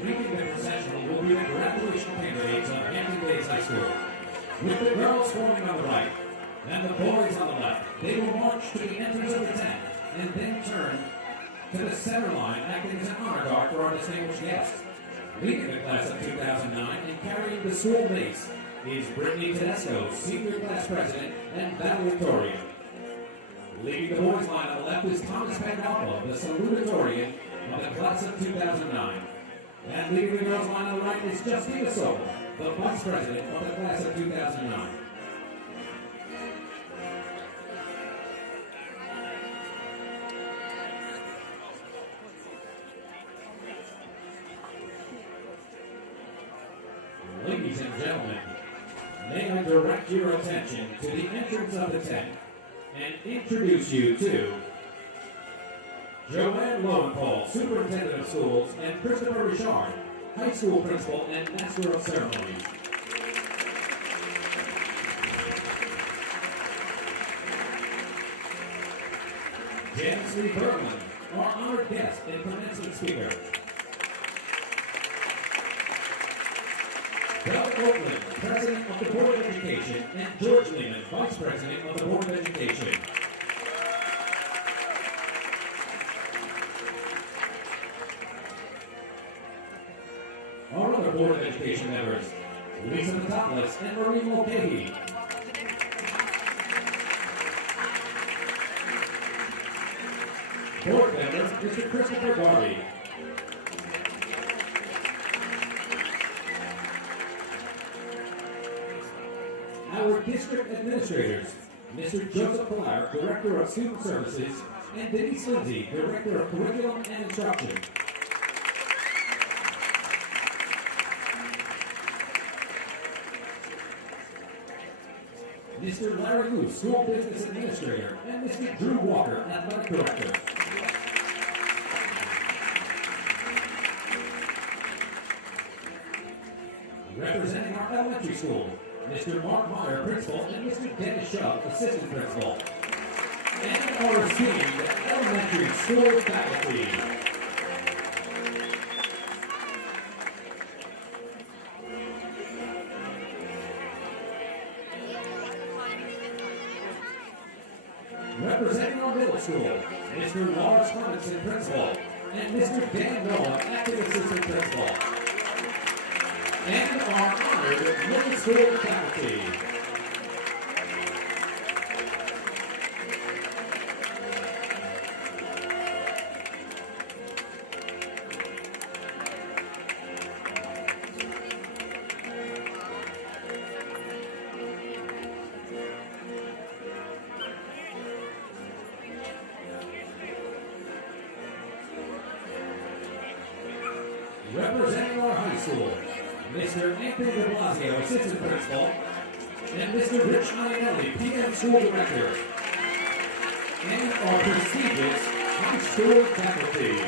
Leading the procession will be the graduation candidates of Hampton High School. With the girls forming on the right and the boys on the left, they will march to the entrance of the tent and then turn to the center line, acting as an honor guard for our distinguished guests. Leading the class of 2009 and carrying the school mace is Brittany Tedesco, Senior Class President and valedictorian. Leading the boys line on the left is Thomas Pandolfo, the salutatorian of the class of 2009. And leading the girls line on the right is Justina Sobel, the Vice President of the class of 2009. Ladies and gentlemen, may I direct your attention to the entrance of the tent and introduce you to Joanne Lowenthal, Superintendent of Schools, and Christopher Richard, High School Principal and Master of Ceremonies. James Lee Bergman, our honored guest and commencement speaker. Doug Oakland, President of the Board of Education, and George Lehman, Vice President of the Board of Education. Our other Board of Education members, Lisa Matopoulos and Marie Mulcahy. Board member, Mr. Christopher Garvey. Our district administrators, Mr. Joseph Pilar, Director of Student Services, and Denise Lindsay, Director of Curriculum and Instruction. Mr. Larry Wu, School Business Administrator, and Mr. Drew Walker, Athletic Director. Representing our elementary school, Mr. Mark Meyer, Principal, and Mr. Dennis Shove, Assistant Principal. And our esteemed elementary school faculty. Representing our middle school, Mr. Lawrence Clemenson, Principal, and Mr. Dan Noah, Acting Assistant Principal. And our honored middle school faculty. representing our high school, Mr. Anthony de Blasio, Assistant Principal, and Mr. Rich Iannelli, PM School Director, and our prestigious high school faculty.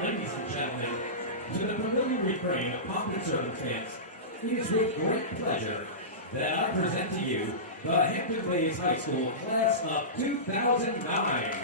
Ladies and gentlemen, to the familiar refrain of pomp and circumstance, it is with great pleasure that I present to you the Hampton Bays High School Class of 2009.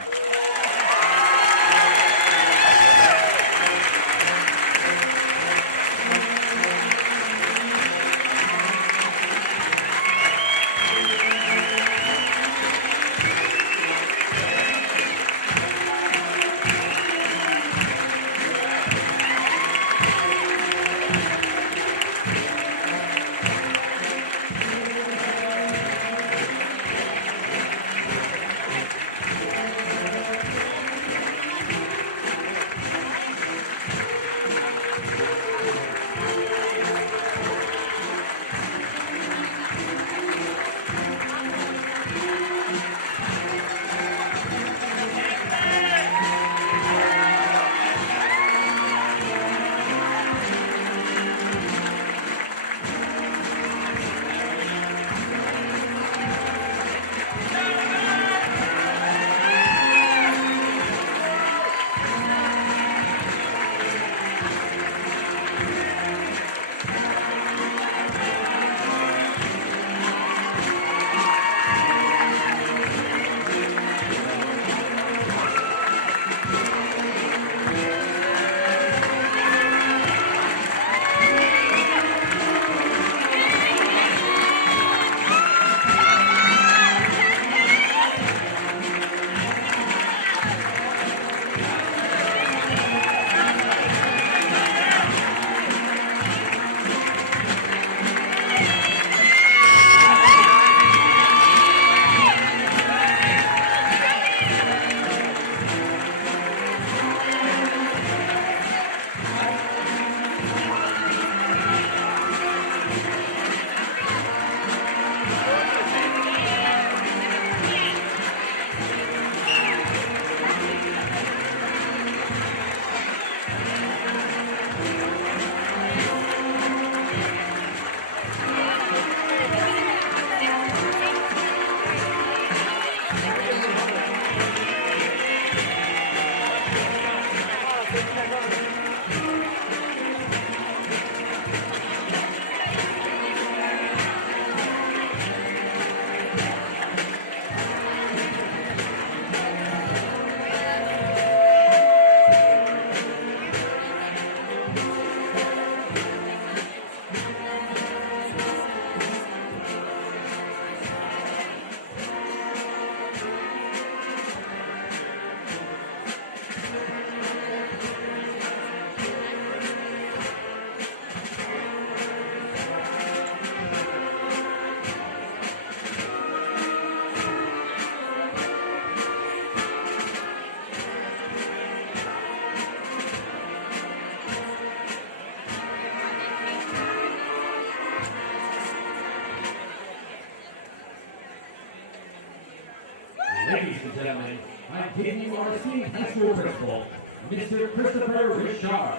Ladies and gentlemen, I give you our esteemed high school principal, Mr. Christopher Richard.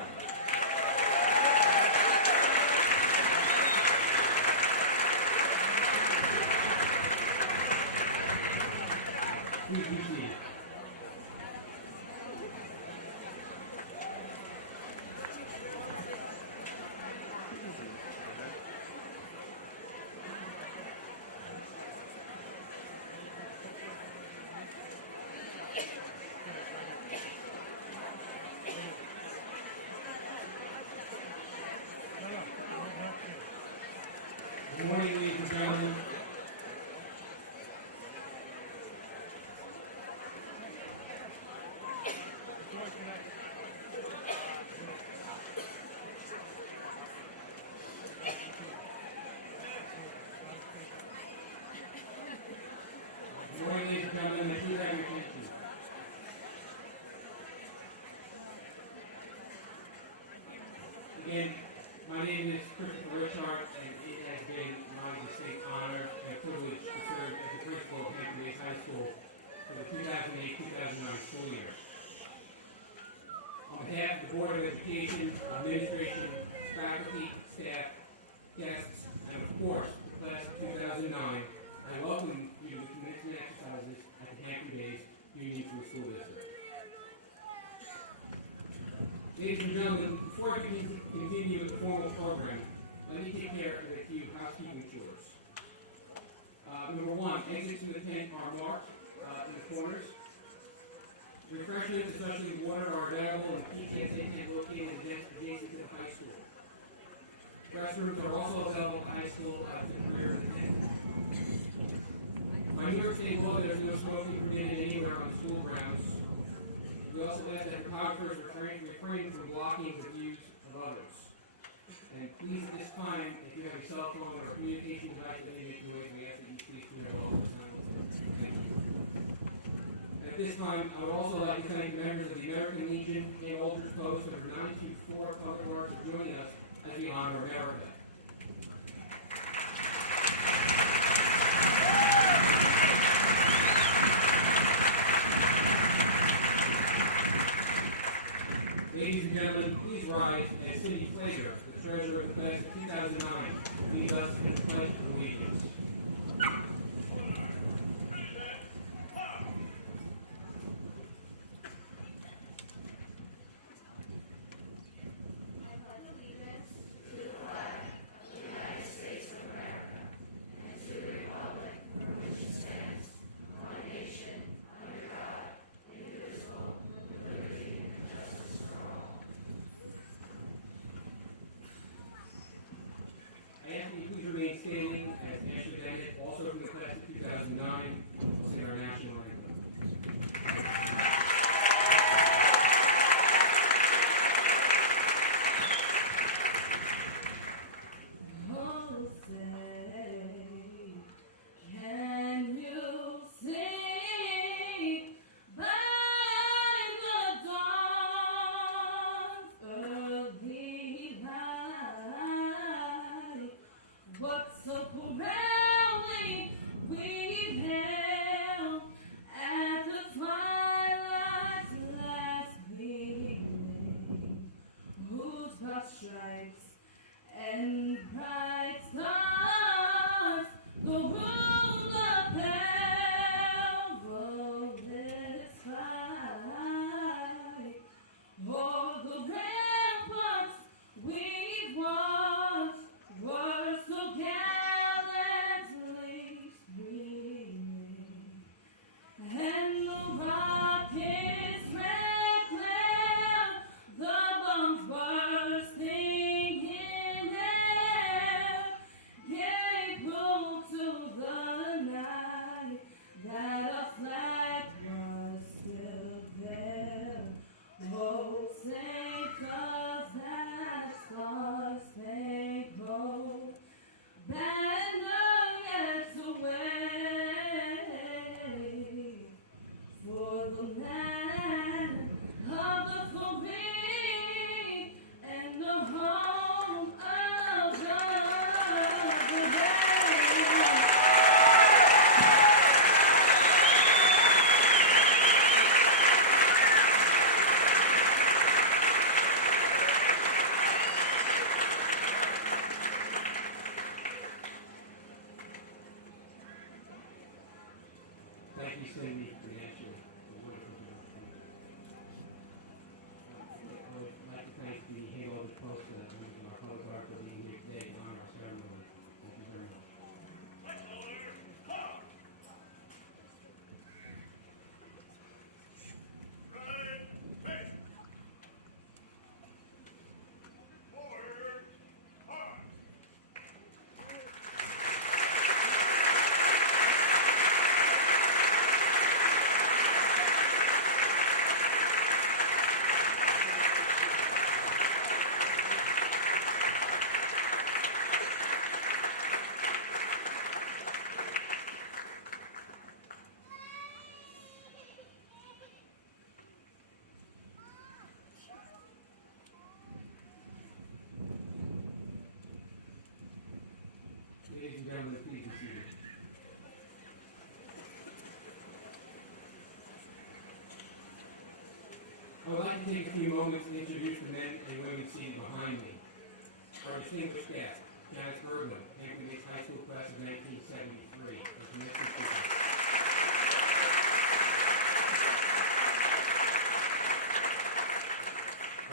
Please be seated. Good morning, ladies and gentlemen. Good morning, ladies and gentlemen. May I please have your attention? Again, my name is Christopher Richard, and it has been my distinct honor and privilege to serve as the principal of Hampton High School for the 2008-2009 school year. On behalf of the Board of Education, administration, faculty, staff, guests, and of course, the class of 2009, I welcome you to the commencement exercises at the Hampton Bays Union Free School District. Ladies and gentlemen, before we continue with the formal program, let me take care of a few housekeeping chores. Number one, exits to the tent are marked in the corners. Refreshments, especially water, are available in the PTSA tent located in the desk adjacent to the high school. Restrooms are also available at the high school to the rear of the tent. By New York State law, there is no smoking permitted anywhere on the school grounds. We also ask that photographers refrain from blocking the views of others. And please, at this time, if you have a cell phone or communication device that may make noise, we ask that you please turn it off. Thank you. At this time, I would also like to thank members of the American Legion and Aldrich Post number 924 Public Works for joining us as we honor America. Ladies and gentlemen, please rise as Cindy Flager, the treasurer of the class of 2009, leads us in the Pledge of Allegiance. Standing as National I would like to take a few moments to introduce the men and women seated behind me. Our distinguished guest, Janice Bergman, Hampton High School class of 1973.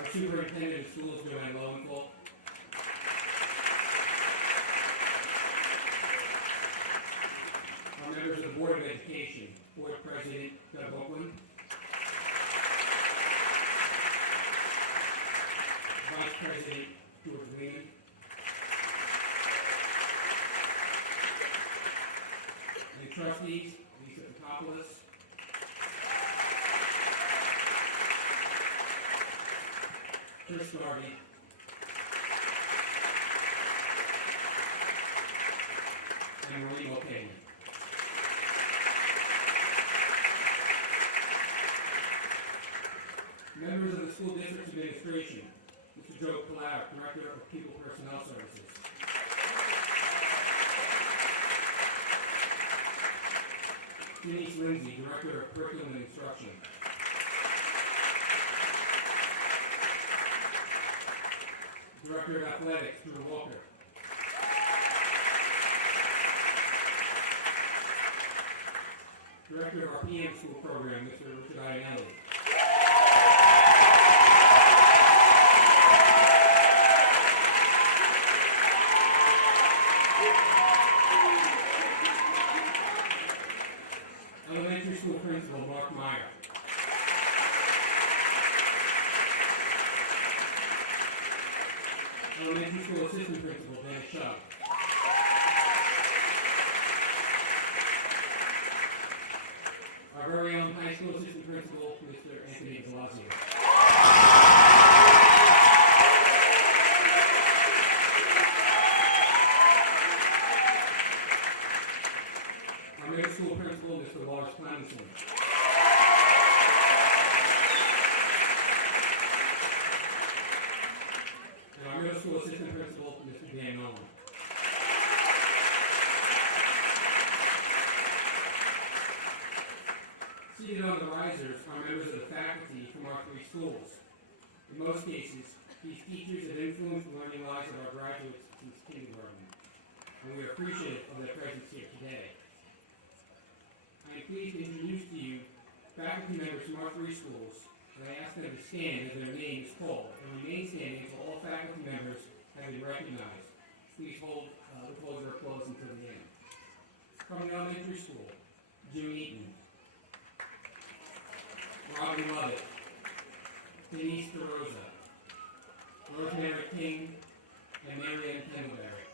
Our superintendent of schools, Joanne Lowenthal. Our members of the Board of Education, Board President Doug Oakland, Vice President George Lehman, and the trustees, Lisa Patopoulos, Chris Darby, and Marie Mulcahy. Members of the school district's administration, Mr. Joe Collard, Director of People Personnel Services. Denise Lindsay, Director of Curriculum and Instruction. Director of Athletics, Drew Walker. Director of our PM School Program, Mr. Richard Iannelli. Elementary School Principal, Mark Meyer. Elementary School Assistant Principal, Dan Shaw. Our very own High School Assistant Principal, Mr. Anthony Blasio. Our Middle School Principal, Mr. Lars Clemenson. And our Middle School Assistant Principal, Mr. Dan Nolan. Seated on the risers are members of the faculty from our three schools. In most cases, these teachers have influenced the learning lives of our graduates since kindergarten, and we are appreciative of their presence here today. I am pleased to introduce to you faculty members from our three schools, and I ask them to stand as their name is called, and remain standing until all faculty members have been recognized. Please hold the closure of applause until the end. From the elementary school, June Eaton, Robin Lovett, Denise DeRosa, Rosemary King, and Marianne Kendleberry.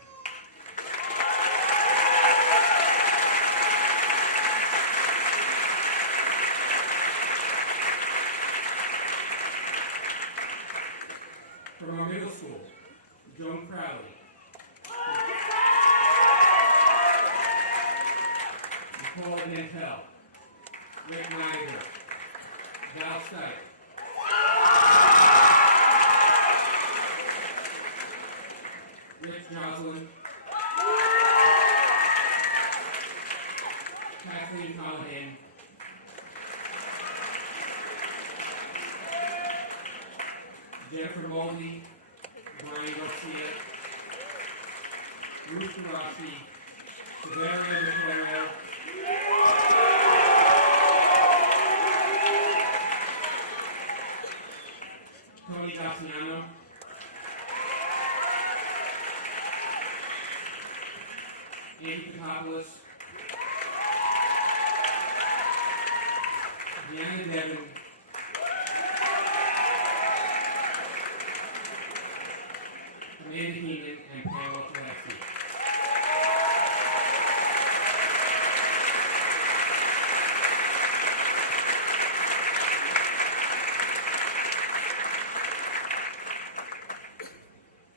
From our middle school, Joan Crowley, Nicole Nantel, Rick Niger, Val Stipe, Rich Joslin, Kathleen Callahan, Jennifer Moldy, Brian Garcia, Ruth Rossi, Severia McLaren, Tony Daciano, Andy Patopoulos, Deanna Devon, Amanda Keenan, and Pamela Pulaski.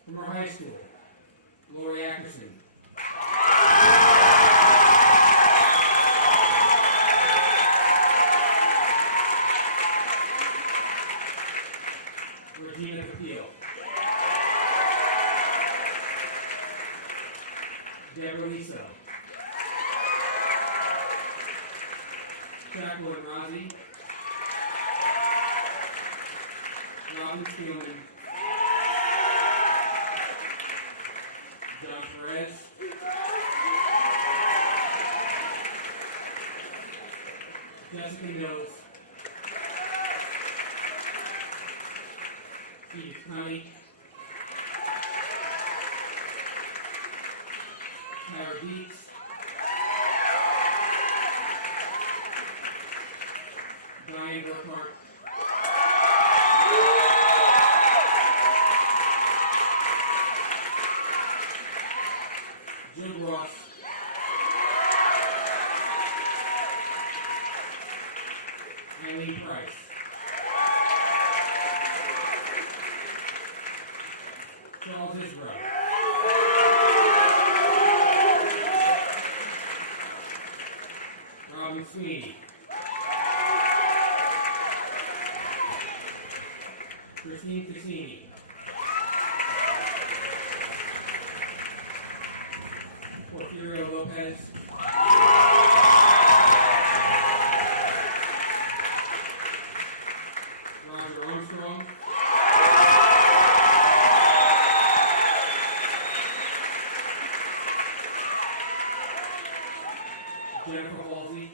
From our high school, Lori Ackerson, Regina Capillo, Deborah Lisa, Jacqueline Rozzi, Robin Spielman, John Perez, Jessica Mills, Edith Coney, Tara Beeks, Diane Burkhart, Jim Ross, Eileen Price, Charles Israel, Robin Sweeney, Christine Cassini, Porfirio Lopez, Roger Armstrong, Jennifer Halsey,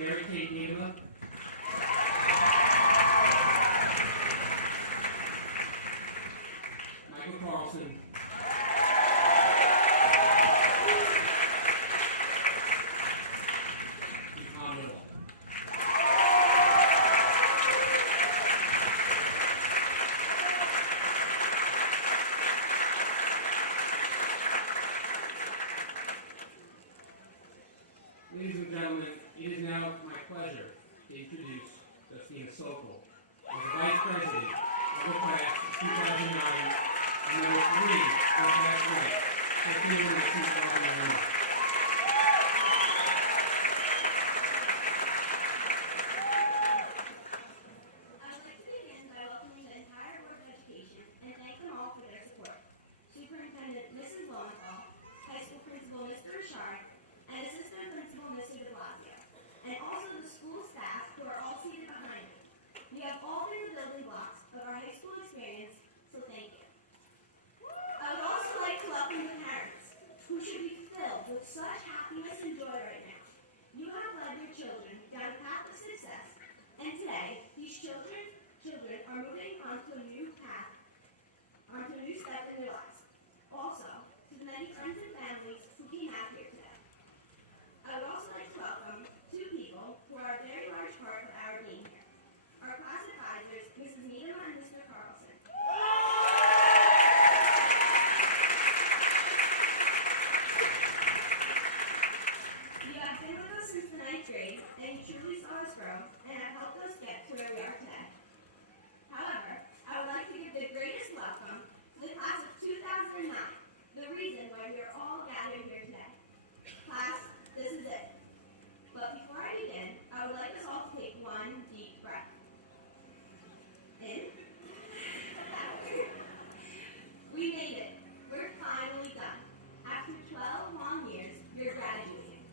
Mary Kate Niedema, Michael Carlson, and Tom Little. Ladies and gentlemen, it is now my pleasure to introduce Justina Sokol as the Vice President of the Class of 2009 and number 3 of Class Right for Female in 2009. I would like to begin by welcoming the entire Board of Education and thank them all for their support. Superintendent Mrs. Lowenthal, High School Principal Mr. Richard, and Assistant Principal Mr. de Blasio, and also the school staff who are all seated behind me. You have all been the building blocks of our high school experience, so thank you. I would also like to welcome the parents, who should be filled with such happiness and joy right now. You have led your children down a path of success, and today, these children are moving onto a new path, onto a new step in their lives. Also, to the many friends and families who came out here today. I would also like to welcome two people who are a very large part of our being here. Our class advisors, Mrs. Niedema and Mr. Carlson. You have been with us since the 9th grade, and you truly saw us grow, and have helped us get to where we are today. However, I would like to give the greatest welcome to the class of 2009, the reason why we are all gathered here today. Class, this is it. But before I begin, I would like us all to take one deep breath. In. Out. We made it. We're finally done. After 12 long years, we're graduating.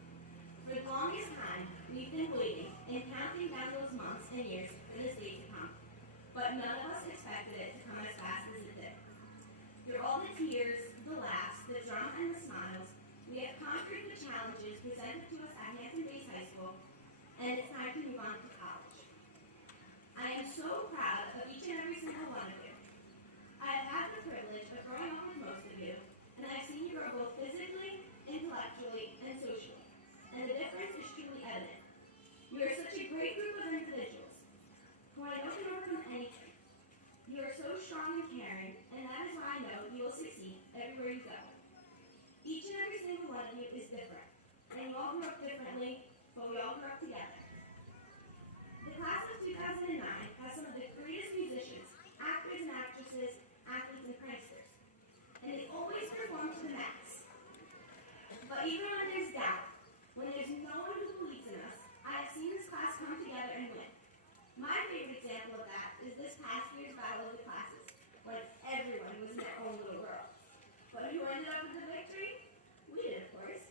For the longest time, we've been waiting and counting down those months and years for this day to come. But none of us expected it to come as fast as it did. Through all the tears, the laughs, the drama, and the smiles, we have conquered the challenges presented to us at Hampton-based high school, and it's time to move on to college. I am so proud of each and every single one of you. I have had the privilege of growing up with most of you, and I've seen you grow both physically, intellectually, and socially, and the difference is truly evident. You are such a great group of individuals who I know can overcome anything. You are so strong and caring, and that is why I know you will succeed everywhere you go. Each and every single one of you is different, and you all grew up differently, but we all grew up together. The class of 2009 has some of the greatest musicians, actors and actresses, athletes and pranksters, and they always perform to the max. But even when there's doubt, when there's no one who believes in us, I have seen this class come together and win. My favorite example of that is this past year's Battle of the Classes, when everyone was in their own little world. But who ended up with the victory? We did, of course.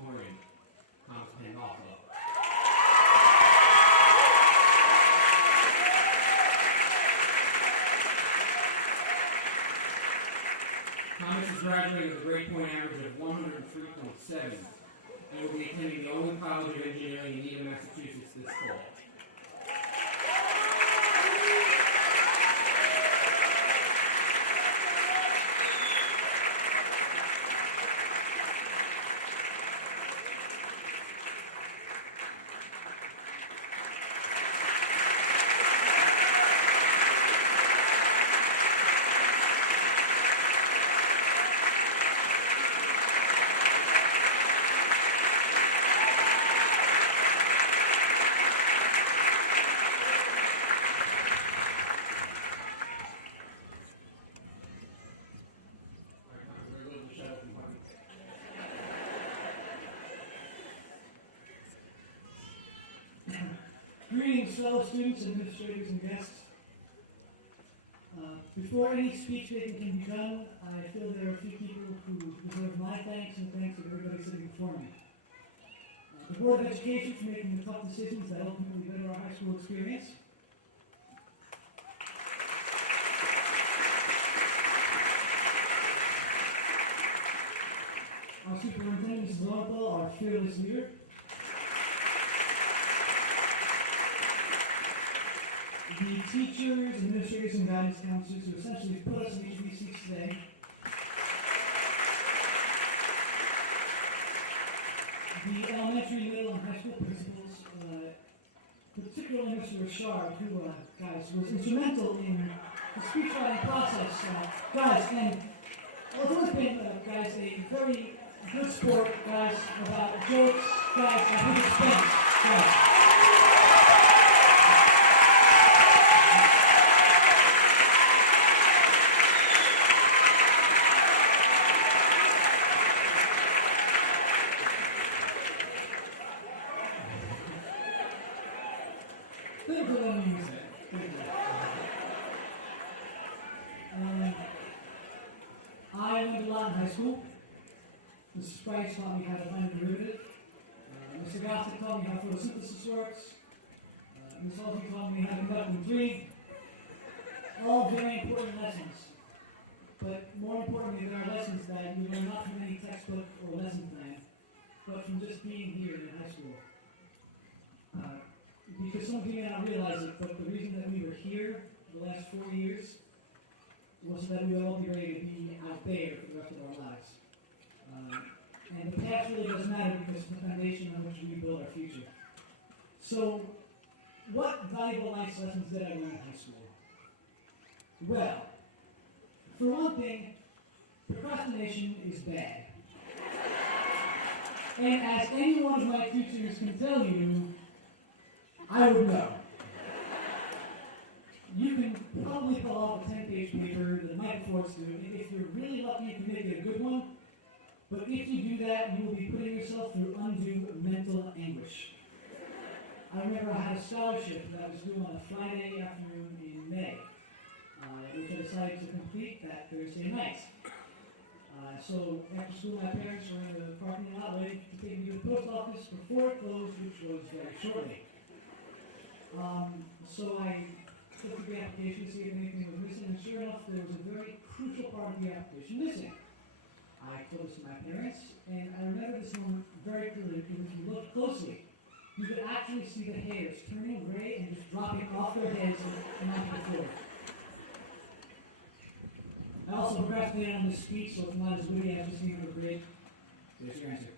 valedictorian, Thomas Pandolfo. Thomas is graduating with a grade point average of 103.7 and will be attending the Olin College of Engineering in Needham, Massachusetts this fall. Greetings, fellow students, administrators, and guests. Before any speech making can be done, I feel there are a few people who deserve my thanks and thanks of everybody sitting before me. The Board of Education for making the tough decisions that ultimately better our high school experience. Our superintendent, Mrs. Lowenthal, our fearless leader. The teachers, administrators, and guidance counselors who essentially put us in each seats today. The elementary, middle, and high school principals, particularly Mr. Richard, who, guys, was instrumental in the speech writing process. Guys, and it's always been, guys, a very good sport, guys, about jokes, guys, at his expense, guys. I learned a lot in high school. Mrs. Price taught me how to find a derivative. Mr. Gossett taught me how photosynthesis works. Ms. Halsey taught me how to conduct and read. All very important lessons. But more importantly, there are lessons that you learn not from any textbook or lesson plan, but from just being here in high school. Because some of you may not realize it, but the reason that we were here the last 4 years was that we would all be ready to be out there for the rest of our lives. And the past really does matter because it's the foundation on which we build our future. So, what valuable life lessons did I learn in high school? Well, for one thing, procrastination is bad. And as any one of my teachers can tell you, I would know. You can probably pull off a 10-page paper the night before it's due, and if you're really lucky, you can make it a good one. But if you do that, you will be putting yourself through undue mental anguish. I remember I had a scholarship that was due on a Friday afternoon in May, which I decided to complete that Thursday night. So after school, my parents were in the parking lot waiting to take me to the post office before it closed, which was very shortly. So I took the application to see if anything was missing, and sure enough, there was a very crucial part of the application missing. I told this to my parents, and I remember this moment very clearly because if you look closely, you could actually see the hairs turning gray and just dropping off their heads and onto the floor. I also procrastinated on this speech, so it's not as witty as you see on the grade. There's your answer.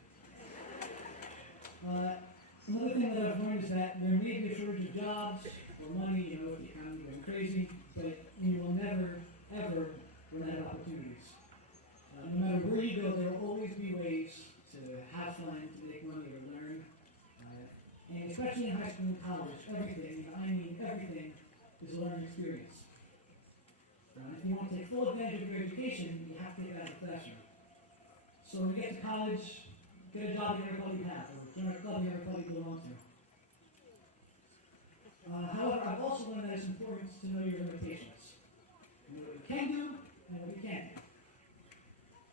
Another thing that I've learned is that there may be a shortage of jobs or money, the economy going crazy, but we will never, ever run out of opportunities. No matter where you go, there will always be ways to have fun, to make money, or learn. And especially in high school and college, everything, everything, is a learning experience. If you want to take full advantage of your education, you have to take it out of the classroom. So when you get to college, get a job you never thought you'd have, or join a club you never thought you'd belong to. However, I've also learned that it's important to know your limitations. You know what you can do, and what you can't do.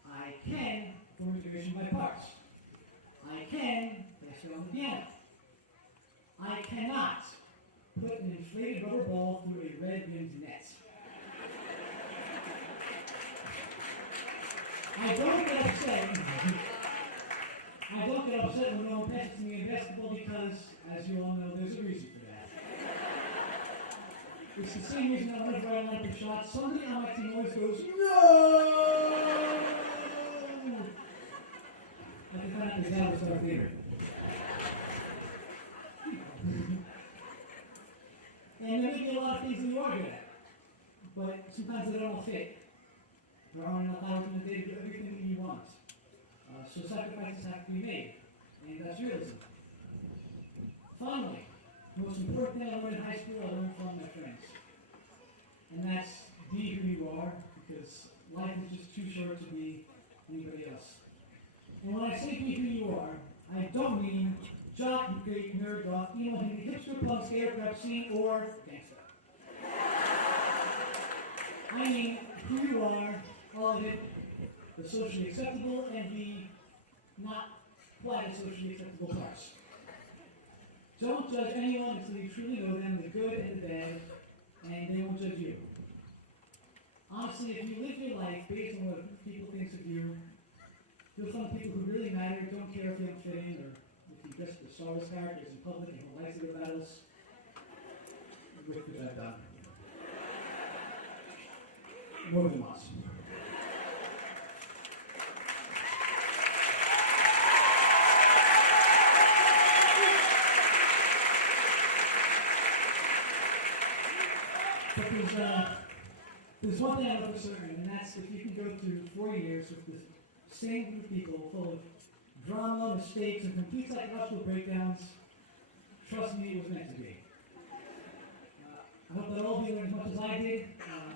I can go into division by parts. I stay on the piano. I cannot put an inflated rubber ball through a red-rimmed net. I don't get upset. I don't get upset when no one passes me in basketball because, as you all know, there's a reason for that. It's the same reason that whenever I line up a shot, somebody on my team always goes, "No!" I can find out the dad was our favorite. And there may be a lot of things that you are good at, but sometimes they don't all fit. There aren't enough hours in the day to do everything that you want. So sacrifices have to be made, and that's realism. Finally, the most important thing I learned in high school, I learned from my friends. And that's be who you are, because life is just too short to be anybody else. And when I say be who you are, I don't mean jock, great nerd, rock, emo, hippie, hipster, punk, skater, prep scene, or gangster. I mean who you are, all of it, the socially acceptable and the not quite as socially acceptable parts. Don't judge anyone until you truly know them, the good and the bad, and they won't judge you. Honestly, if you live your life based on what people think of you, you'll find people who really matter, don't care if you don't fit in, or if you dress the Star Wars characters in public and hold lightsaber battles. With the bad done. More than once. But there's one thing I know for certain, and that's if you can go through 4 years with the same group of people full of drama, mistakes, and complete psychological breakdowns, trust me, it was meant to be. I hope that all of you learned as much as I did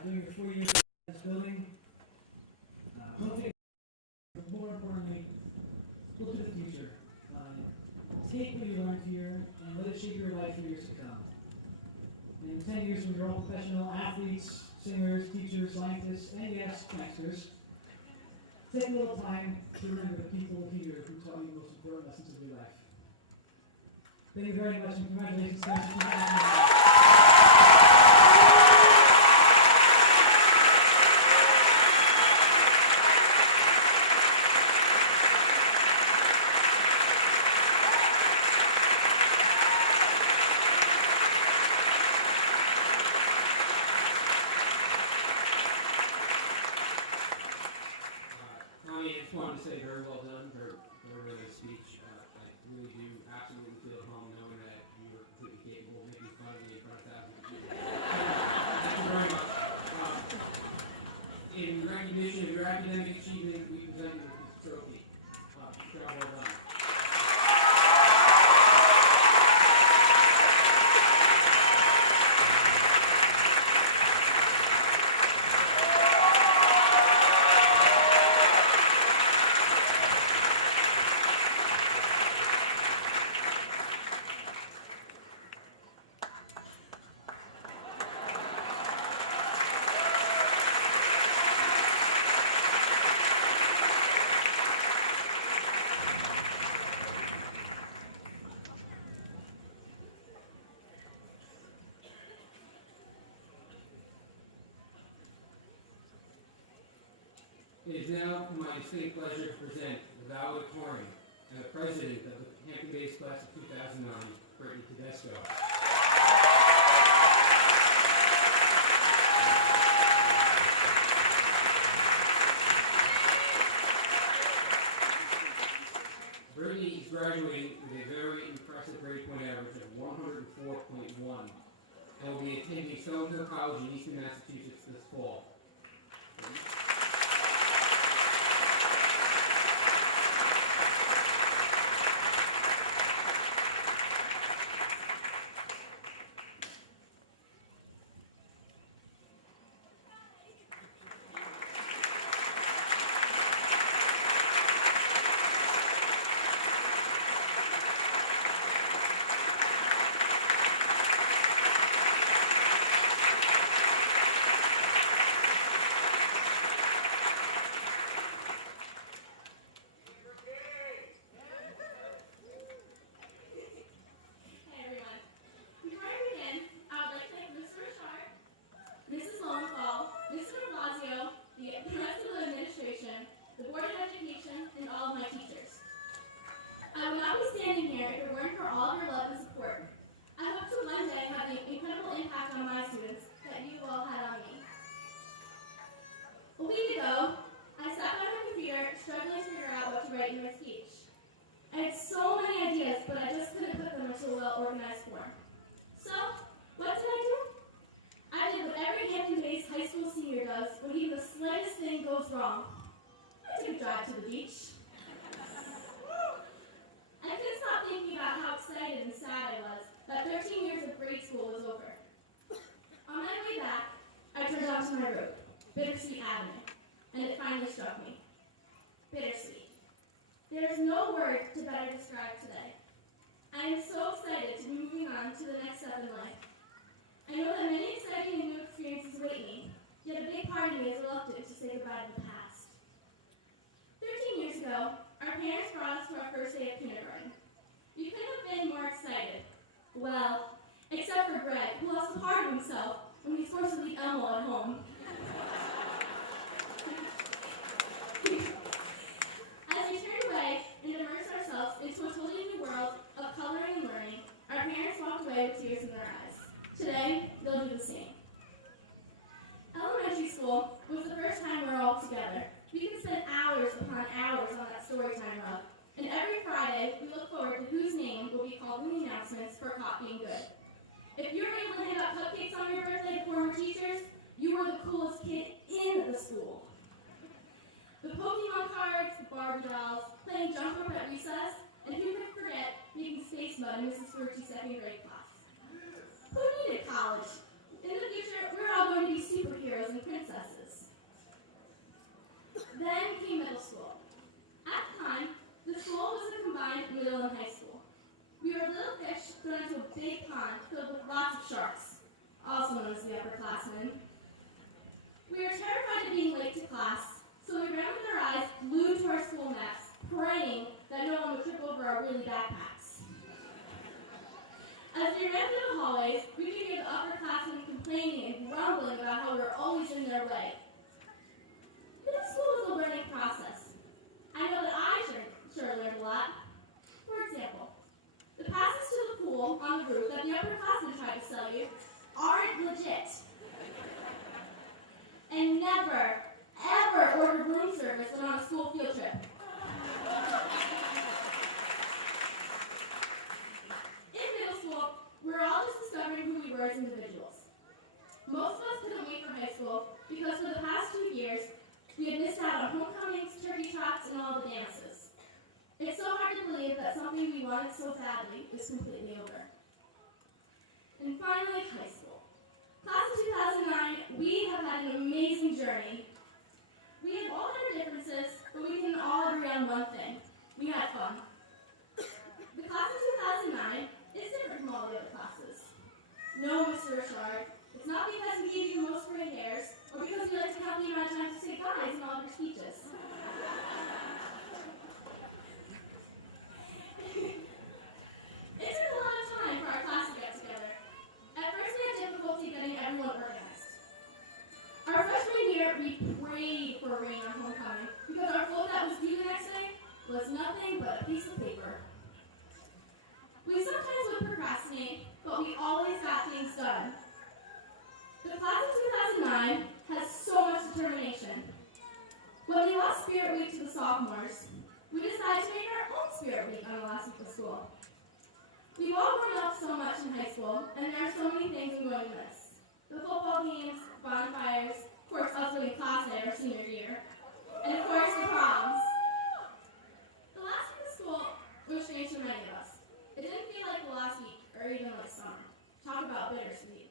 during the 4 years in this building. Don't take it, more importantly, look to the future. Take what you learned here and let it shape your life for years to come. And in 10 years, when you're all professional athletes, singers, teachers, scientists, and yes, gangsters, take a little time to remember the people here who taught you the most important lessons of your life. Thank you very much, and congratulations to Tommy, I just wanted to say very well done, very nice speech. I really do absolutely feel at home knowing that you were completely capable of making fun of me in front of thousands of people. Thank you very much. In recognition of your academic achievement, we present you with this trophy. Job well done. It is now my distinct pleasure to present the valedictorian and the president of the Hampton-based class of 2009, Brittany Tedesco. Brittany is graduating with a very impressive grade point average of 104.1 and will be attending Stonehill College in Eastern Massachusetts this fall. I had so many ideas, but I just couldn't put them into a well-organized form. So, what did I do? I did what every Hampton-based high school senior does when even the slightest thing goes wrong. I took a drive to the beach. I couldn't stop thinking about how excited and sad I was that 13 years of grade school was over. On my way back, I turned onto my road, Bittersweet Avenue, and it finally struck me. Bittersweet. There is no word to better describe today. I am so excited to be moving on to the next step in life. I know that many exciting and new experiences await me, yet a big part of me is reluctant to say goodbye to the past. 13 years ago, our parents brought us to our first day of kindergarten. We couldn't have been more excited. Well, except for Greg, who lost a part of himself when he was forced to leave Elmo at home. As we turned away and immersed ourselves into a totally new world of coloring and learning, our parents walked away with tears in their eyes. Today, they'll do the same. Elementary school was the first time we were all together. We could spend hours upon hours on that storytime rug, and every Friday we look forward to whose name will be called in the announcements for caught being good. If you were able to hand out cupcakes on your birthday to former teachers, you were the coolest kid in the school. The Pokemon cards, the Barbie dolls, playing jump rope at recess, and who could forget making space mud in Mrs. Furchy's second grade class. Who needed college? In the future, we're all going to be superheroes and princesses. Then came middle school. At the time, the school was a combined middle and high school. We were little fish thrown into a big pond filled with lots of sharks, also known as the upperclassmen. We were terrified of being late to class, so we ran with our eyes glued to our school maps, praying that no one would trip over our really backpacks. As we ran through the hallways, we could hear the upperclassmen complaining and grumbling about how we were always in their way. Middle school was a learning process. I know that I sure learned a lot. For example, the passes to the pool on the roof that the upperclassmen tried to sell you aren't legit. And never, ever order room service when on a school field trip. In middle school, we were all just discovering who we were as individuals. Most of us couldn't wait for high school because for the past 2 years, we had missed out on homecomings, turkey trots, and all the dances. It's so hard to believe that something we wanted so badly is completely over. And finally, high school. Class of 2009, we have had an amazing journey. We have all our differences, but we can all agree on one thing. We had fun. The class of 2009 is different from all the other classes. No, Mr. Richard, it's not because we gave you the most gray hairs, or because we like to count the amount of times to say guys in all of your speeches. It took a lot of time for our class to get together. At first, we had difficulty getting everyone organized. Our freshman year, we prayed for rain on homecoming because our float that was due the next day was nothing but a piece of paper. We sometimes would procrastinate, but we always got things done. The class of 2009 has so much determination. When we lost Spirit Week to the sophomores, we decided to make our own Spirit Week on the last week of school. We've all grown up so much in high school, and there are so many things we're going to miss. The football games, bonfires, of course us winning class night our senior year, and of course the proms. The last week of school was strange to many of us. It didn't feel like the last week, or even like summer. Talk about bittersweet.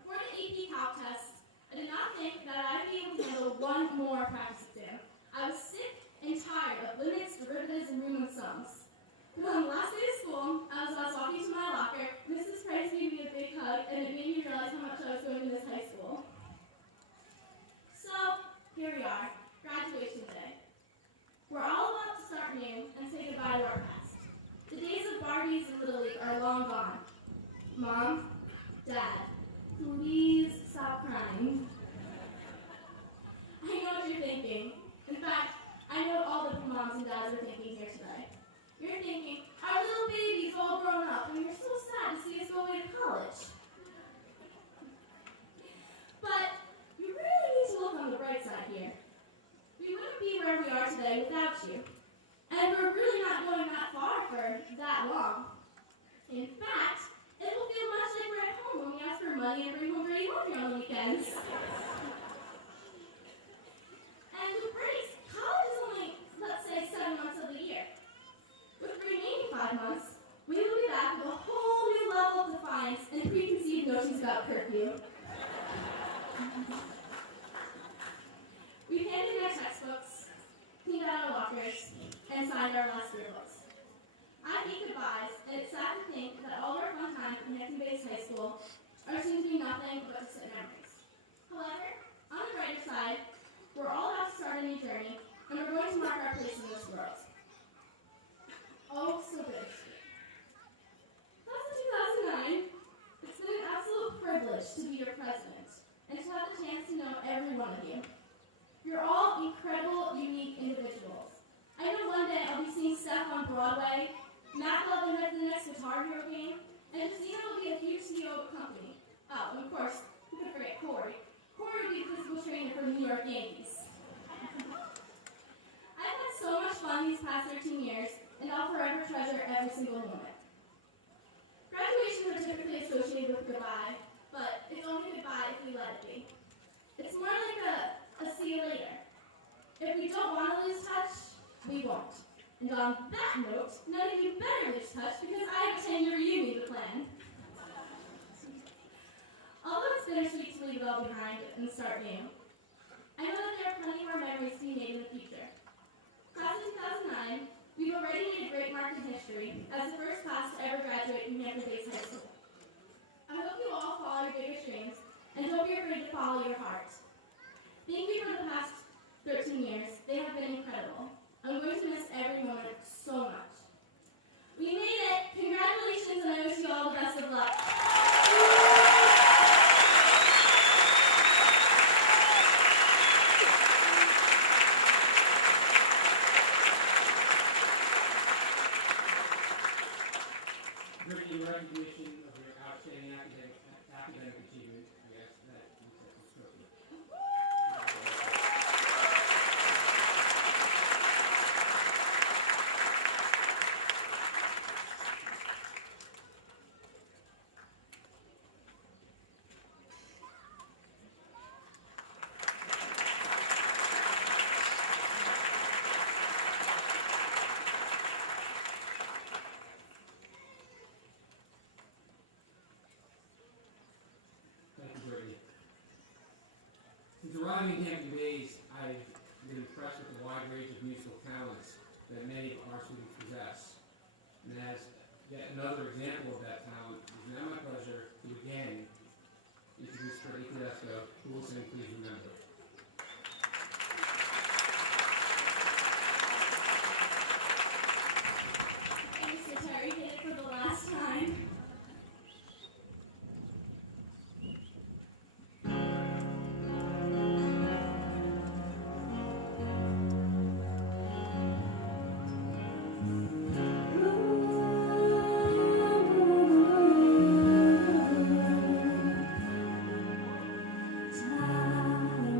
Before the AP Calc test, I did not think that I'd be able to handle one more practice exam. I was sick and tired of limits, derivatives, and Riemann sums. But on the last day of school, as I was walking to my locker, Mrs. Price gave me a big hug, and it made me realize how much I was going to miss high school. So, here we are, graduation day. We're all about to start new and say goodbye to our past. The days of Barbies and Little League are long gone. Mom, Dad, please stop crying. I know what you're thinking. In fact, I know all the moms and dads are thinking here today. You're thinking, our little baby's all grown up, and you're so sad to see us go away to college. But you really need to look on the bright side here. 5 months, we will be back with a whole new level of defiance and preconceived notions about curfew. We've handed in our textbooks, cleaned out our lockers, and signed our last yearbooks. I've made goodbyes, and it's sad to think that all our fun times in Hampton High School are soon to be nothing but distant memories. However, on the brighter side, we're all about to start a new journey, and we're going to mark our place in this world. Oh, so bittersweet. Class of 2009, it's been an absolute privilege to be your president, and to have the chance to know every one of you. You're all incredible, unique individuals. I know one day I'll be seeing Steph on Broadway, Matt will be at the next Guitar Hero game, and Justina will be a huge CEO of a company. Oh, and of course, who could forget Corey? Corey will be the physical trainer for the New York Yankees. I've had so much fun these past 13 years, and I'll forever treasure every single moment. Graduations are typically associated with goodbye, but it's only goodbye if we let it be. It's more like a see you later. If we don't want to lose touch, we won't. And on that note, none of you better lose touch because I have a 10-year reunion to plan. Although it's bittersweet to leave it all behind and start new, I know that there are plenty more memories to be made in the future. Class of 2009, we've already made a great mark in history as the first class to ever graduate from Hampton High School. I hope you all follow your biggest dreams and don't be afraid to follow your heart. Thank you for the past 13 years. They have been incredible. I'm going to miss every moment so much. We made it! Congratulations, and I wish you all the best of luck. In recognition of your outstanding academic achievement, I ask that you accept this trophy. Thank you, Brittany. Since arriving in Hampton Bays, I've been impressed with the wide range of musical talents that many of our students possess. And as yet another example of that talent, it is now my pleasure to again introduce Brittany Tedesco, who will sing Please Remember. Thanks, Sir Terry. Hit it for the last time. Time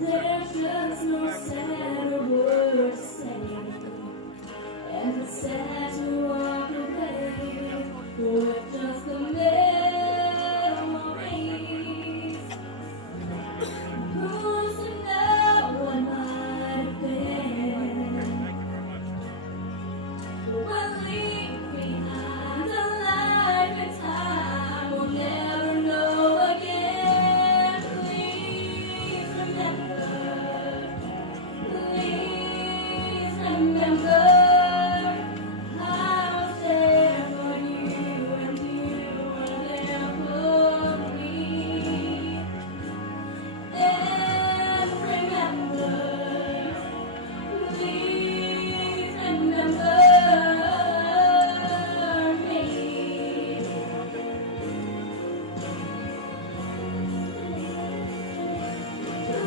There's just no sadder word to say, and it's sad to walk away with just the memories. Who's to know what might have been? We'll leave behind a life and time we'll never know again. Please remember I was there for you and you were there for me. And remember, please remember me.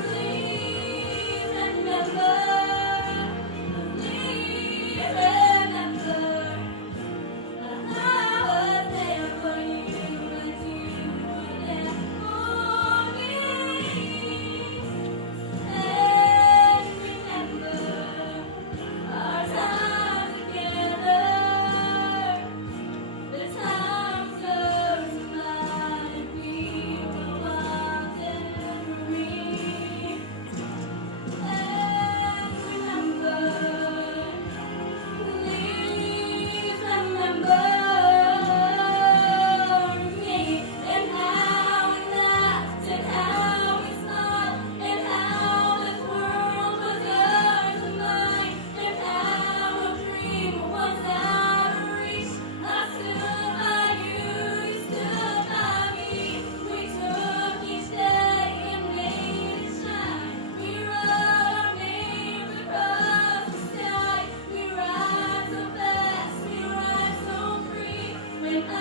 Please remember. Please remember, I was there for you and you were there for me. And remember our time together, the times those might be a wild memory. And remember, please remember me, and how we laughed, and how we smiled, and how this world was yours and mine, and how a dream was out of reach. I stood by you, you stood by me. We took each day and made it shine. We wrote our names across the sky. We ride so fast, we ride so free. When I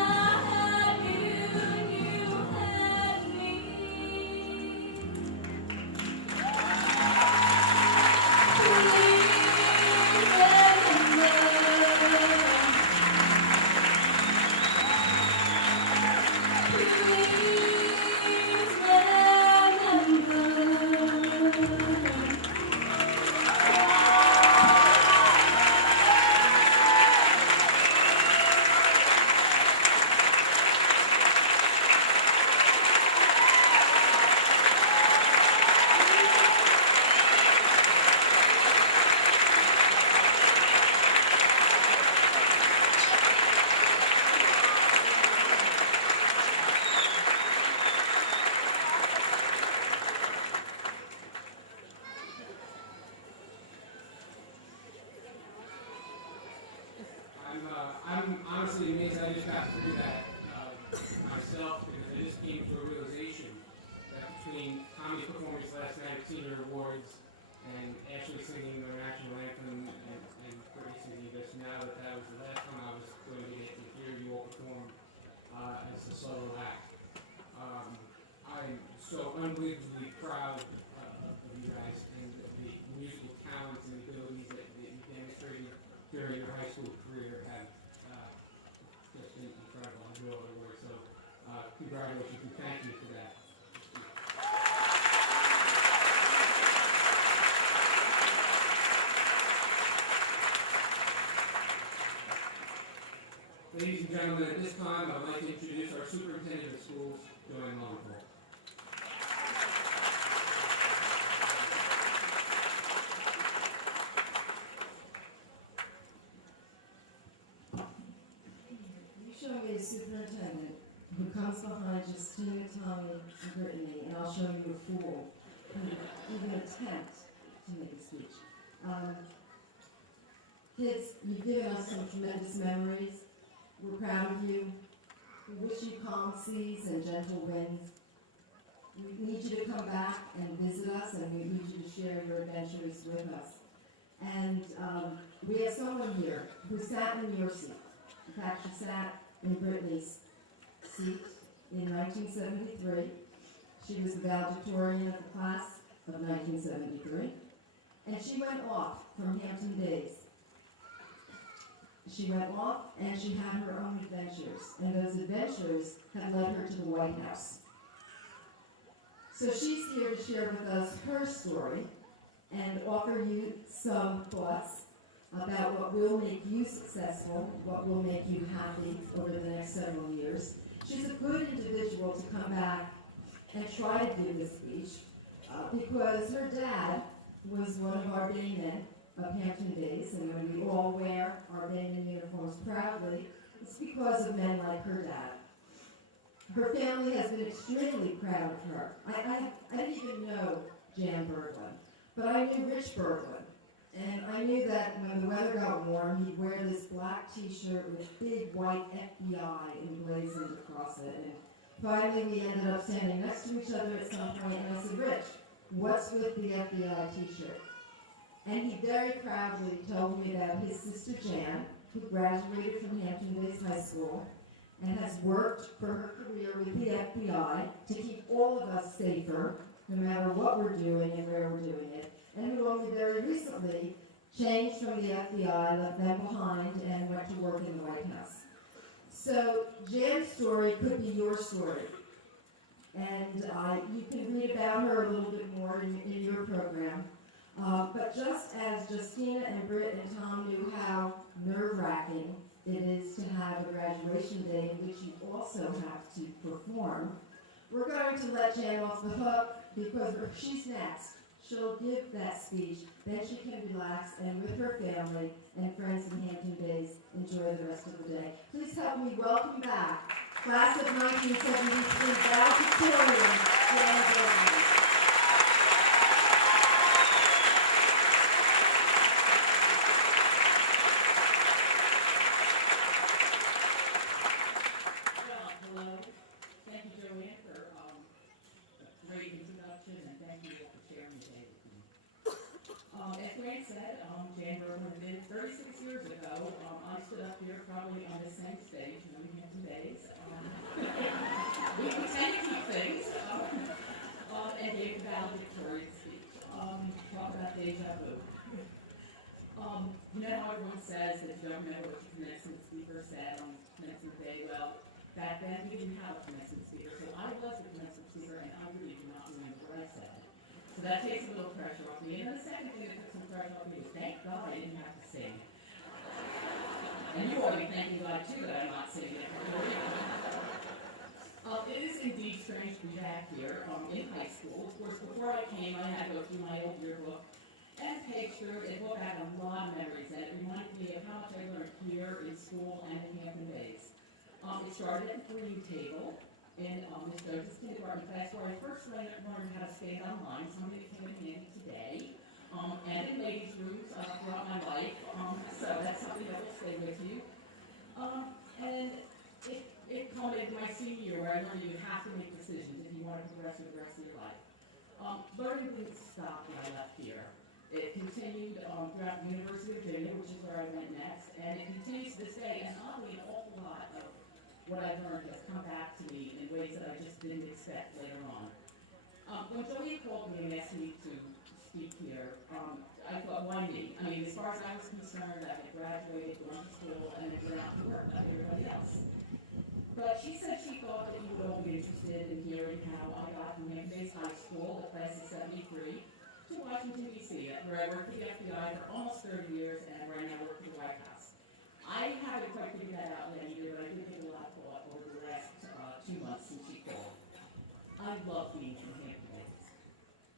had you and you had me. I'm honestly amazed I just got through that myself, because I just came to a realization that between Tommy's performance last night at Senior Awards and Ashley singing the national anthem and Brittany singing this, now that that was the last time I was going to get to hear you all perform as a solo act. I'm so unbelievably proud of you guys and the musical talents and abilities that you demonstrated during your high school career have just been incredible. I know the word. So congratulations and thank you for that. Ladies and gentlemen, at this time, I'd like to introduce our superintendent of schools, Joanne Longford. You show me a superintendent who comes behind Justina, Tommy, and Brittany, and I'll show you a fool who even attempt to make a speech. Kids, you've given us some tremendous memories. We're proud of you. We wish you calm seas and gentle winds. We need you to come back and visit us, and we need you to share your adventures with us. And we have someone here who sat in your seat. In fact, she sat in Brittany's seat in 1973. She was the valedictorian of the class of 1973. And she went off from Hampton days. She went off and she had her own adventures. And those adventures had led her to the White House. So she's here to share with us her story and offer you some thoughts about what will make you successful, what will make you happy over the next several years. She's a good individual to come back and try to do this speech because her dad was one of our Baymen of Hampton Days, and when we all wear our Baymen uniforms proudly, it's because of men like her dad. Her family has been extremely proud of her. I didn't even know Jan Berglund, but I knew Rich Berglund. And I knew that when the weather got warm, he'd wear this black t-shirt with big white FBI emblazoned across it. And finally, we ended up standing next to each other at some point, and I said, Rich, what's with the FBI t-shirt? And he very proudly told me about his sister Jan, who graduated from Hampton Days High School, and has worked for her career with the FBI to keep all of us safer, no matter what we're doing and where we're doing it, and who only very recently changed from the FBI, left them behind, and went to work in the White House. So Jan's story could be your story, and you can read about her a little bit more in your program. But just as Justina and Britt and Tom knew how nerve-wracking it is to have a graduation day in which you also have to perform, we're going to let Jan off the hook because she's next. She'll give that speech, then she can relax and with her family and friends in Hampton Bays enjoy the rest of the day. Please help me welcome back class of 1973 valedictorian Jan Berglund. Jan Berglund did 36 years ago. I stood up here probably on the same stage in Hampton Days. We tend to keep things and gave a valedictorian speech. Talk about deja vu. You know how everyone says that you don't remember what your commencement speaker said on commencement day? Well, back then we didn't have a commencement speaker, so I was the commencement speaker and I really do not remember what I said. So that takes a little pressure off me. And then the second thing that took some pressure off me was, thank God I didn't have to sing. And you ought to be thanking God too that I'm not singing it. It is indeed strange to be back here in high school. Of course, before I came, I had to go through my old yearbook and page through it. It brought back a lot of memories, and it reminded me of how much I learned here in school and in Hampton Bays. It started at the green table in Ms. Joseph's kindergarten class, where I first learned how to skate online, something that came in handy today, and in ladies' rooms throughout my life, so that's something that will stay with you. And it culminated in my senior year, where I learned you have to make decisions if you want to progress with the rest of your life. Learning didn't stop when I left here. It continued throughout the University of Virginia, which is where I went next, and it continues to this day, and oddly, an awful lot of what I learned has come back to me in ways that I just didn't expect later on. When Joey called me and asked me to speak here, I thought, why me? I mean, as far as I was concerned, I had graduated, gone to school, and then went out to work like everybody else. But she said she thought that you would all be interested in hearing how I got from Hampton Bays High School, the class of 73, to Washington, D.C., where I worked for the FBI for almost 30 years and where I now work for the White House. I haven't quite figured that out yet either, but I did give a lot of thought over the last 2 months since she called. I love being from Hampton Bays.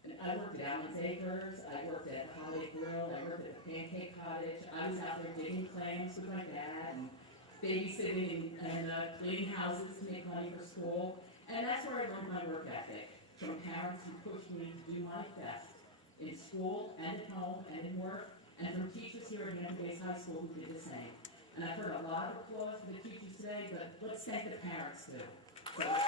And I worked at Allen's Acres, I worked at the Holiday Grill, I worked at the Pancake Cottage, I was out there digging clams with my dad and babysitting and cleaning houses to make money for school. And that's where I learned my work ethic, from parents who pushed me to do my best in school and at home and in work, and from teachers here at Hampton Bays High School who did the same. And I've heard a lot of applause for the teachers today, but let's thank the parents too. So it's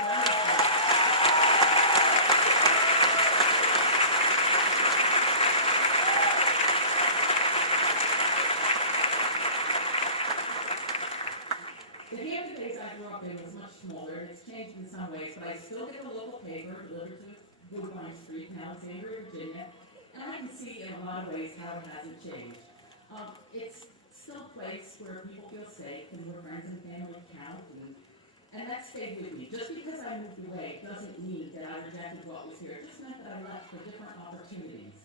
the Hampton Bays I grew up in was much smaller, and it's changed in some ways, but I still get the local paper delivered to Woodbine Street in Alexandria, Virginia, and I can see in a lot of ways how it hasn't changed. It's still a place where people feel safe and where friends and family count, and And that stayed with me. Just because I moved away doesn't mean that I rejected what was here. It just meant that I left for different opportunities.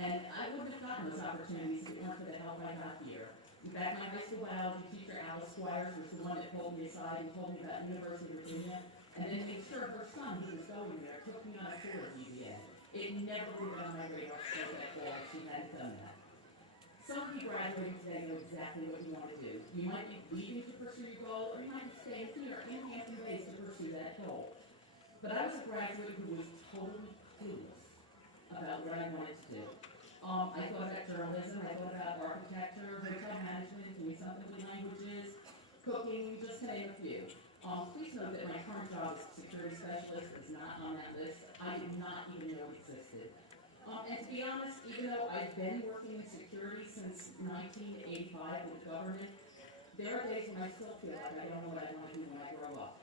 And I wouldn't have gotten those opportunities if it weren't for the help I got here. In fact, my high school biology teacher, Alice Squires, was the one that pulled me aside and told me about University of Virginia, and then made sure her son, who was going there, took me on a tour of UVA. It never would have been on my radar to go that far if she hadn't done that. Some of you graduating today know exactly what you want to do. You might be leaving to pursue your goal, or you might be staying here in Hampton Bays to pursue that goal. But I was a graduate who was totally clueless about what I wanted to do. I thought about journalism, I thought about architecture, hotel management, doing something with languages, cooking, just to name a few. Please note that my current job as security specialist is not on that list. I did not even know it existed. And to be honest, even though I've been working in security since 1985 with the government, there are days when I still feel like I don't know what I want to do when I grow up.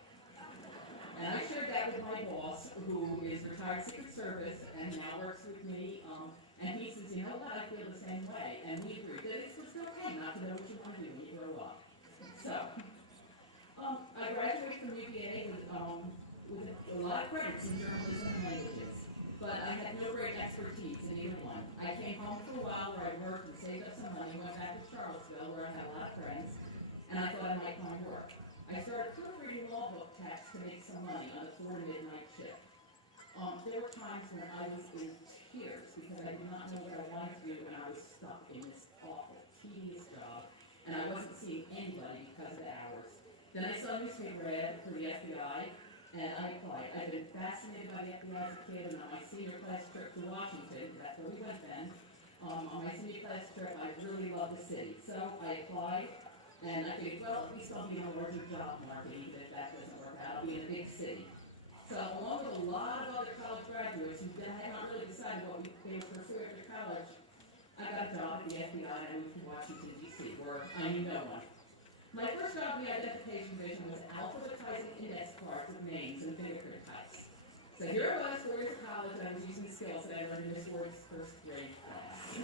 And I shared that with my boss, who is retired Secret Service and now works with me. And he says, you know what, I feel the same way. And we agreed that it's okay not to know what you want to do when you grow up. So, I graduated from UVA with a lot of credits in journalism and languages. But I had no great expertise in either one. I came home for a while where I worked and saved up some money, went back to Charlottesville where I had a lot of friends, and I thought I might find work. I started proofreading law book text to make some money on a 4 to midnight shift. There were times when I was in tears because I did not know what I wanted to do and I was stuck in this awful, tedious job, and I wasn't seeing anybody because of the hours. Then I saw a newspaper ad for the FBI, and I applied. I'd been fascinated by the FBI as a kid, and on my senior class trip to Washington, that's where we went then, on my senior class trip, I really loved the city. So I applied, and I figured, well, at least I'll be in a larger job market, even if that doesn't work out. I'll be in a big city. So along with a lot of other college graduates who had not really decided what they would pursue after college, I got a job at the FBI and I moved to Washington, D.C., where I knew no one. My first job in the identification division was alphabetizing index cards with names and fingerprint types. So here I was, 4 years of college, and I was using skills that I learned in Miss Ward's first grade class.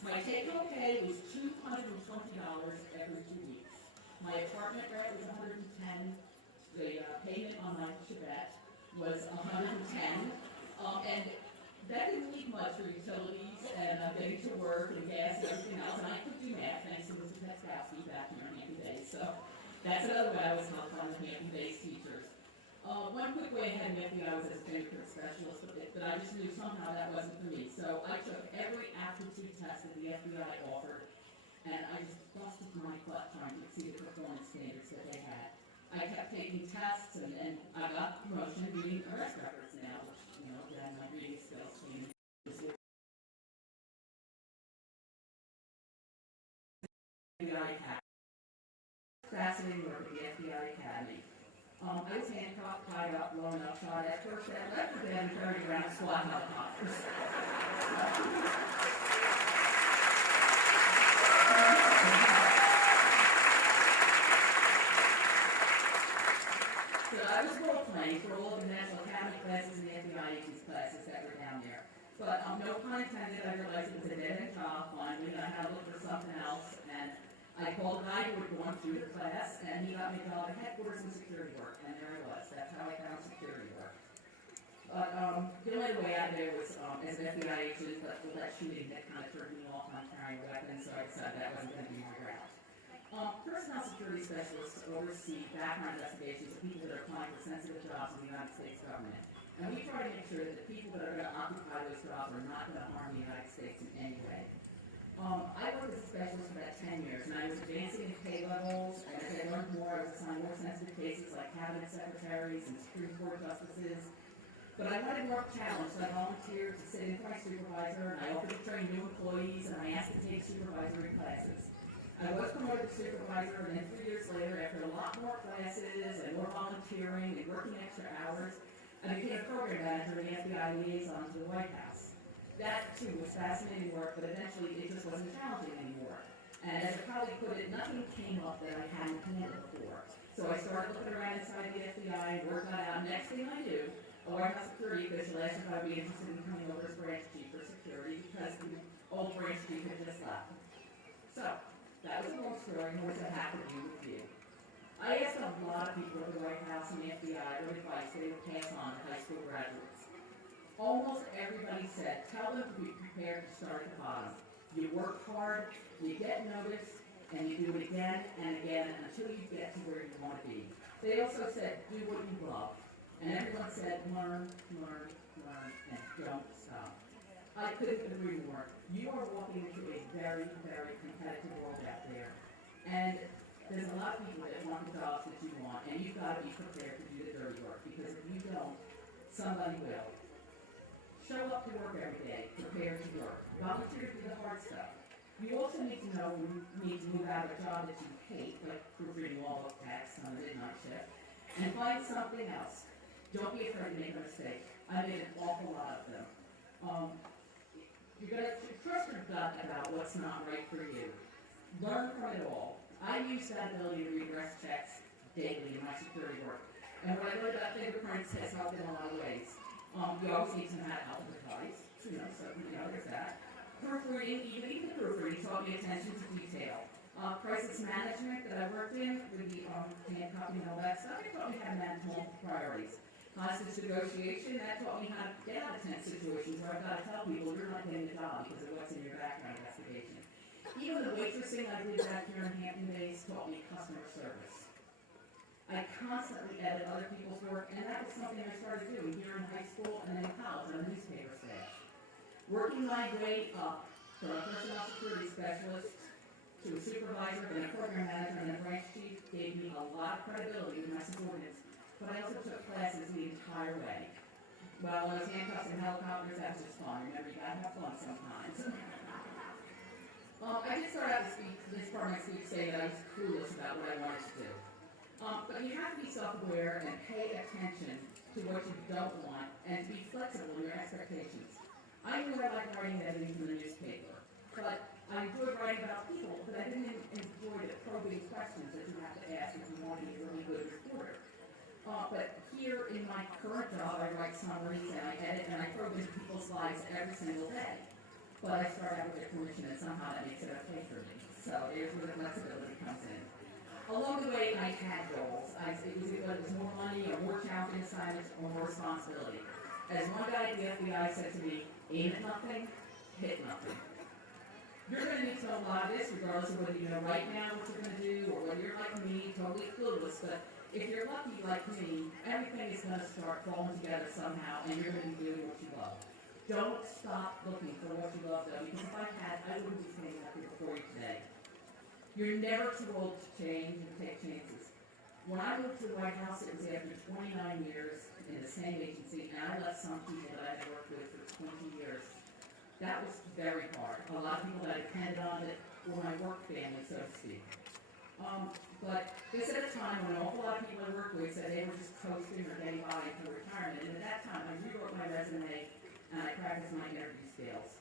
My take-home pay was $220 every 2 weeks. My apartment rent was $110. The payment on my Chevette was $110. And that didn't need much for utilities and getting to work and gas and everything else. And I could do math thanks to Mr. Petskowski back here in Hampton Bays. So that's another way I was helped on the Hampton Bays teachers. One quick way ahead of the FBI was as a fingerprint specialist, but I just knew somehow that wasn't for me. So I took every aptitude test that the FBI offered, and I just busted my butt trying to exceed the performance standards that they had. I kept taking tests, and I got promotion reading arrest records now, which, you know, again, my reading skills came in. FBI Academy. Fascinating work at the FBI Academy. I was handcuffed, tied up, blown up, shot at first, and left for them, turned around, SWAT helicopters. So I was role-playing for all of the National Academy classes and the FBI agents classes that were down there. But no pun intended, I realized it was a dead-end job finally, and I had to look for something else, and I called a guy who had gone through the class, and he got me a job at headquarters and security work, and there I was. That's how I found security work. But the only way out there was as an FBI agent, but with that shooting that kind of turned me off on carrying weapons, so I decided that wasn't going to be my route. Personnel security specialists oversee background investigations of people that are applying for sensitive jobs in the United States government. And we try to make sure that the people that are going to occupy those jobs are not going to harm the United States in any way. I worked as a specialist for about 10 years, and I was advancing in pay levels, and as I learned more, I was assigned more sensitive cases like cabinet secretaries and Supreme Court justices. But I wanted more challenge, so I volunteered to sit in for my supervisor, and I offered to train new employees, and I asked to take supervisory classes. I was promoted to supervisor, and then 3 years later, after a lot more classes and more volunteering and working extra hours, I became a program manager in the FBI liaison to the White House. That, too, was fascinating work, but eventually it just wasn't challenging anymore. And as I probably put it, nothing came up that I hadn't handled before. So I started looking around inside the FBI and worked that out. Next thing I knew, a White House security official asked if I would be interested in coming over as branch chief for security because the old branch chief had just left. So, that was a long story, and what that happened to do with you. I asked a of people at the White House and the FBI what advice they would pass on to high school graduates. Almost everybody said, tell them to be prepared to start at the bottom. You work hard, you get noticed, and you do it again and again until you get to where you want to be. They also said, do what you love. And everyone said, learn, learn, learn, and don't stop. I couldn't agree more. You are walking into a very, very competitive world out there. And there's a lot of people that want the jobs that you want, and you've got to be prepared to do the dirty work, because if you don't, somebody will. Show up to work every day, prepared to work. Volunteer to do the hard stuff. You also need to know when you need to move out of a job that you hate, like proofreading all of tax on the midnight shift, and find something else. Don't be afraid to make a mistake. I made an awful lot of them. You're going to trust your gut about what's not right for you. Learn from it all. I use that ability to read rest checks daily in my security work. And what I learned about fingerprints has helped in a lot of ways. You always need to know how to alphabetize, so there's that. Proofreading, even the proofreading taught me attention to detail. Crisis management that I worked in with the handcuffing and all that stuff, it taught me how to manage multiple priorities. Hostage negotiation, that taught me how to get out of tense situations where I've got to tell people you're not getting a job because of what's in your background investigation. Even the waitressing I did back here in Hampton Bays taught me customer service. I constantly edit other people's work, and that was something I started doing here in high school and then in college on the newspaper staff. Working my way up from a personnel security specialist to a supervisor and a program manager and a branch chief gave me a lot of credibility with my subordinates, but I also took classes the entire way. Well, when I was handcuffs and helicopters, that was just fun. Remember, you gotta have fun sometimes. I did start out this part of my speech saying that I was clueless about what I wanted to do. But you have to be self-aware and pay attention to what you don't want and to be flexible in your expectations. I knew I liked writing that into the newspaper, but I enjoyed writing about people, but I didn't enjoy the probing questions that you have to ask if you want to be a really good reporter. But here in my current job, I write summaries and I edit and I probe into people's lives every single day. But I start out with their permission and somehow that makes it okay for me. So there's where the flexibility comes in. Along the way, I had goals. It was more money or more challenging assignments or more responsibility. As one guy at the FBI said to me, aim at nothing, hit nothing. You're going to need to know a lot of this, regardless of whether you know right now what you're going to do or whether you're like me, totally clueless. But if you're lucky like me, everything is going to start falling together somehow, and you're going to be doing what you love. Don't stop looking for what you love, though, because if I had, I wouldn't be standing up here before you today. You're never too old to change and take chances. When I moved to the White House, it was after 29 years in the same agency, and I left some people that I had worked with for 20 years. That was very hard. A lot of people that I depended on it were my work family, so to speak. But this at a time when an awful lot of people I worked with said they were just coasting or getting by until retirement, and at that time I rewrote my resume and I practiced my interview skills.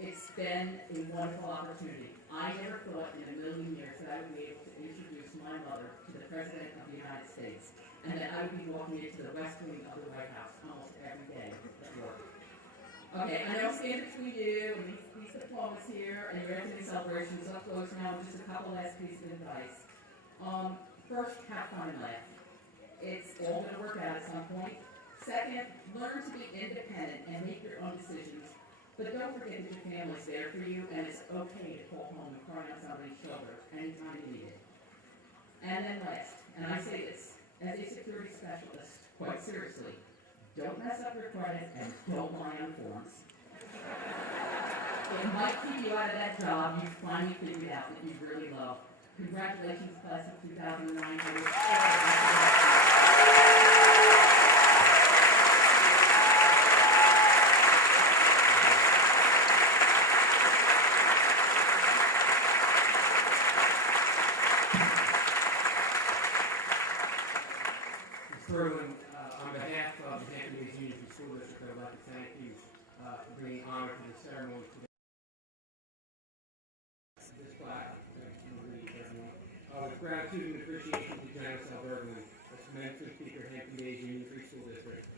It's been a wonderful opportunity. I never thought in a million years that I would be able to introduce my mother to the President of the United States, and that I would be walking into the West Wing of the White House almost every day at work. Okay, I know I'm standing between you and these diplomas here and your activity celebrations up close now with just a couple last pieces of advice. First, have fun and laugh. It's all going to work out at some point. Second, learn to be independent and make your own decisions. But don't forget that your family's there for you, and it's okay to call home and cry on somebody's shoulder anytime you need it. And then last, and I say this as a security specialist, quite seriously, don't mess up your credit and don't lie on forms. It might keep you out of that job you finally figured out that you really love. Congratulations, class of 2009. On behalf of the Hampton Bays Union School District, I would like to thank you for bringing honor to the ceremony today. This plaque, with gratitude and appreciation to General Selbergman, as commencement speaker, Hampton Bays Union Free School District.